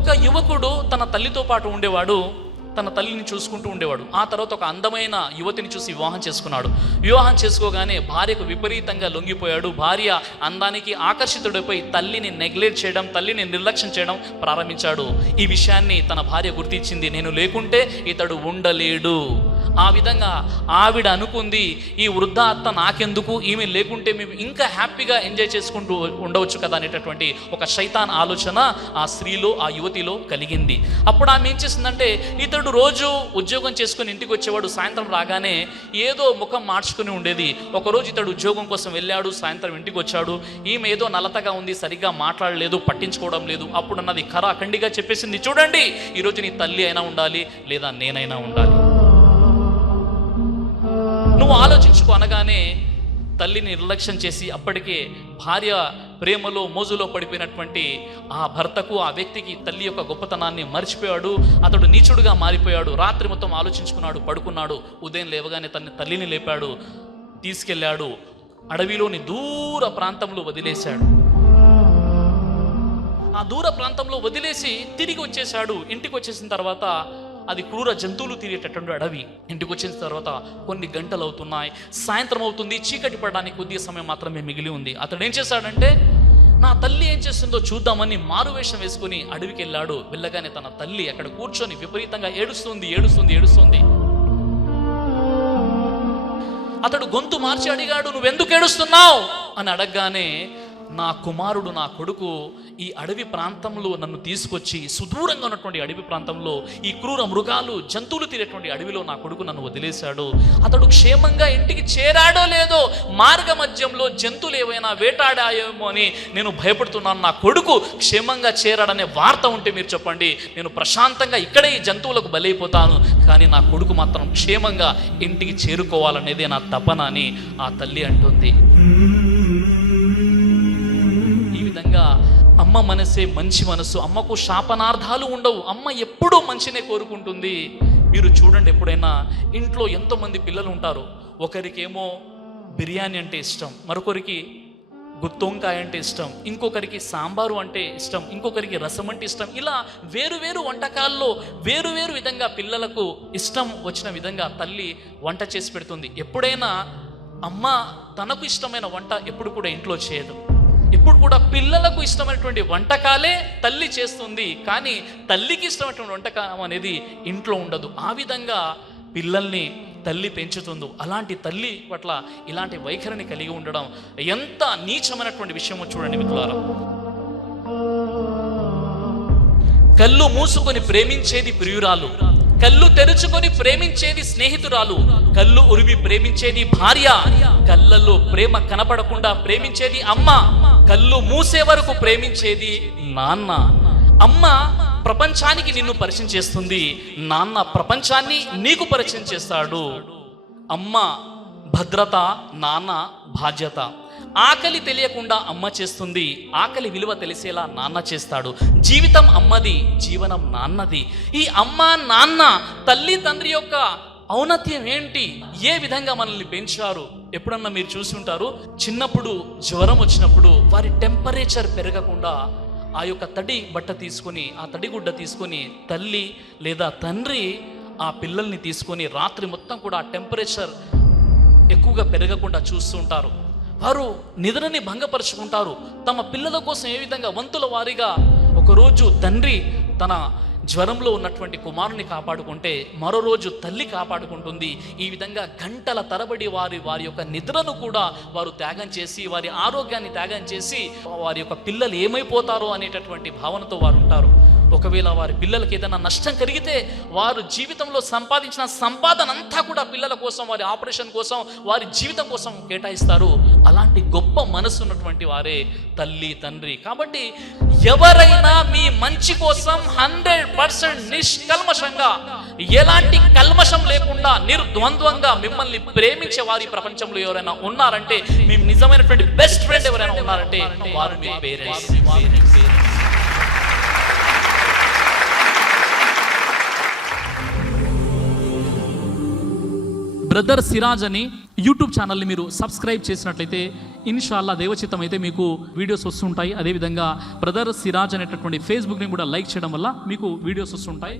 ఒక యువకుడు తన తల్లితో పాటు ఉండేవాడు, తన తల్లిని చూసుకుంటూ ఉండేవాడు. ఆ తర్వాత ఒక అందమైన యువతిని చూసి వివాహం చేసుకున్నాడు. వివాహం చేసుకోగానే భార్యకు విపరీతంగా లొంగిపోయాడు. భార్య అందానికి ఆకర్షితుడిపోయి తల్లిని నెగ్లెక్ట్ చేయడం, తల్లిని నిర్లక్ష్యం చేయడం ప్రారంభించాడు. ఈ విషయాన్ని తన భార్య గుర్తించింది. నేను లేకుంటే ఇతడు ఉండలేడు. ఆ విధంగా ఆవిడ అనుకుంది, ఈ వృద్ధ అత్త నాకెందుకు, ఈమె లేకుంటే మేము ఇంకా హ్యాపీగా ఎంజాయ్ చేసుకుంటూ ఉండవచ్చు కదా అనేటటువంటి ఒక శైతాన్ ఆలోచన ఆ స్త్రీలో, ఆ యువతిలో కలిగింది. అప్పుడు ఆమె ఏం చేసిందంటే, ఇతడు రోజు ఉద్యోగం చేసుకుని ఇంటికి వచ్చేవాడు. సాయంత్రం రాగానే ఏదో ముఖం మార్చుకుని ఉండేది. ఒకరోజు ఇతడు ఉద్యోగం కోసం వెళ్ళాడు, సాయంత్రం ఇంటికి వచ్చాడు. ఈమె ఏదో నలతగా ఉంది, సరిగ్గా మాట్లాడలేదు, పట్టించుకోవడం లేదు. అప్పుడు అన్నది ఖరాఖండిగా చెప్పేసింది, చూడండి ఈరోజు నీ తల్లి అయినా ఉండాలి లేదా నేనైనా ఉండాలి, నువ్వు ఆలోచించుకో అనగానే తల్లిని నిర్లక్ష్యం చేసి అప్పటికే భార్య ప్రేమలో మోజులో పడిపోయినటువంటి ఆ భర్తకు, ఆ వ్యక్తికి తల్లి యొక్క గొప్పతనాన్ని మర్చిపోయాడు. అతడు నీచుడుగా మారిపోయాడు. రాత్రి మొత్తం ఆలోచించుకున్నాడు, పడుకున్నాడు. ఉదయం లేవగానే తన తల్లిని లేపాడు, తీసుకెళ్ళాడు, అడవిలోని దూర ప్రాంతంలో వదిలేశాడు. ఆ దూర ప్రాంతంలో వదిలేసి తిరిగి వచ్చేశాడు. ఇంటికి వచ్చేసిన తర్వాత అది క్రూర జంతువులు తిరిగేటటువంటి అడవి. ఇంటికి వచ్చిన తర్వాత కొన్ని గంటలు అవుతున్నాయి, సాయంత్రం అవుతుంది, చీకటి పడడానికి కొద్దిగా సమయం మాత్రమే మిగిలి ఉంది. అతడు ఏం చేశాడంటే, నా తల్లి ఏం చేస్తుందో చూద్దామని మారువేషం వేసుకుని అడవికి వెళ్ళాడు. వెళ్ళగానే తన తల్లి అక్కడ కూర్చొని విపరీతంగా ఏడుస్తుంది. అతడు గొంతు మార్చి అడిగాడు, నువ్వెందుకు ఏడుస్తున్నావు అని అడగగానే, నా కుమారుడు, నా కొడుకు ఈ అడవి ప్రాంతంలో నన్ను తీసుకొచ్చి, సుదూరంగా ఉన్నటువంటి అడవి ప్రాంతంలో ఈ క్రూర మృగాలు, జంతువులు తినేటువంటి అడవిలో నా కొడుకు నన్ను వదిలేశాడు. అతడు క్షేమంగా ఇంటికి చేరాడో లేదో, మార్గ మధ్యంలో జంతువులు ఏవైనా వేటాడాయేమో అని నేను భయపడుతున్నాను. నా కొడుకు క్షేమంగా చేరాడనే వార్త ఉంటే మీరు చెప్పండి, నేను ప్రశాంతంగా ఇక్కడే ఈ జంతువులకు బలైపోతాను, కానీ నా కొడుకు మాత్రం క్షేమంగా ఇంటికి చేరుకోవాలనేదే నా తపన అని ఆ తల్లి అంటుంది. అమ్మ మనసే మంచి మనసు. అమ్మకు శాపనార్థాలు ఉండవు. అమ్మ ఎప్పుడూ మంచినే కోరుకుంటుంది. మీరు చూడండి, ఎప్పుడైనా ఇంట్లో ఎంతోమంది పిల్లలు ఉంటారు. ఒకరికేమో బిర్యానీ అంటే ఇష్టం, మరొకరికి గుత్తొంకాయ అంటే ఇష్టం, ఇంకొకరికి సాంబారు అంటే ఇష్టం, ఇంకొకరికి రసం అంటే ఇష్టం. ఇలా వేరు వంటకాల్లో వేరు విధంగా పిల్లలకు ఇష్టం వచ్చిన విధంగా తల్లి వంట చేసి పెడుతుంది. ఎప్పుడైనా అమ్మ తనకు ఇష్టమైన వంట ఎప్పుడు కూడా ఇంట్లో చేయదు. ఇప్పుడు కూడా పిల్లలకు ఇష్టమైనటువంటి వంటకాలే తల్లి చేస్తుంది, కానీ తల్లికి ఇష్టమైనటువంటి వంటకం అనేది ఇంట్లో ఉండదు. ఆ విధంగా పిల్లల్ని తల్లి పెంచుతుందో, అలాంటి తల్లి పట్ల ఇలాంటి వైఖరిని కలిగి ఉండడం ఎంత నీచమైనటువంటి విషయమో చూడండి మిత్రులారా. కళ్ళు మూసుకొని ప్రేమించేది ప్రియురాలు, కళ్ళు తెరుచుకొని ప్రేమించేది స్నేహితురాలు, కళ్ళు ఉరిమి ప్రేమించేది భార్య, కళ్ళల్లో ప్రేమ కనపడకుండా ప్రేమించేది అమ్మ, కళ్ళు మూసే వరకు ప్రేమించేది నాన్న. అమ్మ ప్రపంచానికి నిన్ను పరిచయం చేస్తుంది, నాన్న ప్రపంచాన్ని నీకు పరిచయం చేస్తాడు. అమ్మ భద్రత, నాన్న బాధ్యత. ఆకలి తెలియకుండా అమ్మ చేస్తుంది, ఆకలి విలువ తెలిసేలా నాన్న చేస్తాడు. జీవితం అమ్మది, జీవనం నాన్నది. ఈ అమ్మ నాన్న, తల్లి తండ్రి యొక్క ఔన్నత్యం ఏంటి, ఏ విధంగా మనల్ని పెంచారు. ఎప్పుడన్నా మీరు చూసి ఉంటారు, చిన్నప్పుడు జ్వరం వచ్చినప్పుడు వారి టెంపరేచర్ పెరగకుండా ఆ యొక్క తడి బట్ట తీసుకొని, ఆ తడిగుడ్డ తీసుకొని తల్లి లేదా తండ్రి ఆ పిల్లల్ని తీసుకొని రాత్రి మొత్తం కూడా ఆ టెంపరేచర్ ఎక్కువగా పెరగకుండా చూస్తుంటారు. వారు నిద్రని భంగపరుచుకుంటారు. తమ పిల్లల కోసం ఏ విధంగా వంతుల వారీగా ఒకరోజు తండ్రి తన జ్వరంలో ఉన్నటువంటి కుమారుని కాపాడుకుంటే మరో రోజు తల్లి కాపాడుకుంటుంది. ఈ విధంగా గంటల తరబడి వారి యొక్క నిద్రను కూడా వారు త్యాగం చేసి, వారి ఆరోగ్యాన్ని త్యాగం చేసి, వారి యొక్క పిల్లలు ఏమైపోతారో అనేటటువంటి భావనతో వారు ఉంటారు. ఒకవేళ వారి పిల్లలకి ఏదైనా నష్టం కలిగితే వారు జీవితంలో సంపాదించిన సంపాదన అంతా కూడా పిల్లల కోసం, వారి ఆపరేషన్ కోసం, వారి జీవితం కోసం కేటాయిస్తారు. అలాంటి గొప్ప మనసు ఉన్నటువంటి వారే తల్లి తండ్రి. కాబట్టి ఎవరైనా మీ మంచి కోసం 100% నిష్కల్మషంగా, ఎలాంటి కల్మషం లేకుండా నిర్ద్వంద్వంగా మిమ్మల్ని ప్రేమించే వారి ప్రపంచంలో ఎవరైనా ఉన్నారంటే, మీ నిజమైనటువంటి బెస్ట్ ఫ్రెండ్ ఎవరైనా ఉన్నారంటే వారు మీ పేరెంట్స్. బ్రదర్ సిరాజ్ అని యూట్యూబ్ ఛానల్ని మీరు సబ్స్క్రైబ్ చేసినట్లయితే ఇన్షాల్లా దేవచిత్తం అయితే మీకు వీడియోస్ వస్తుంటాయి. అదేవిధంగా బ్రదర్ సిరాజ్ అనేటటువంటి ఫేస్బుక్ని కూడా లైక్ చేయడం వల్ల మీకు వీడియోస్ వస్తుంటాయి.